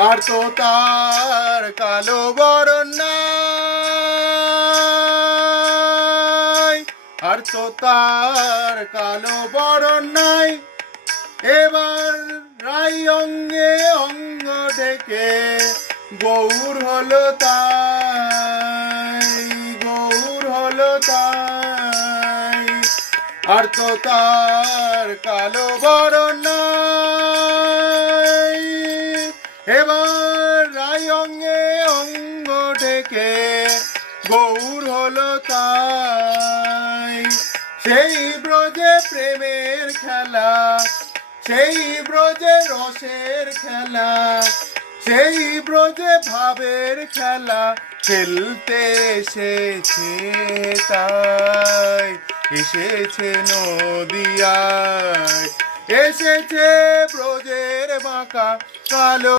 আর তো তার কালো বরণ নাই, আর তো তার কালো বরণ নাই। এবার রাই অঙ্গে অঙ্গ ঢেকে গৌর হলো তাই, গৌর হলো তাই। আর তো তার কালো বরণ নাই, এবার রাই অঙ্গে অঙ্গ ঢেকে গৌর হলো তাই। সেই ব্রজে প্রেমের খেলা, সেই ব্রজে রসের খেলা, সেই ব্রজে ভাবের খেলা খেলতে এসেছে তাই, এসেছে নদিয়ায়, এসেছে ব্রজের বাঁকা কালো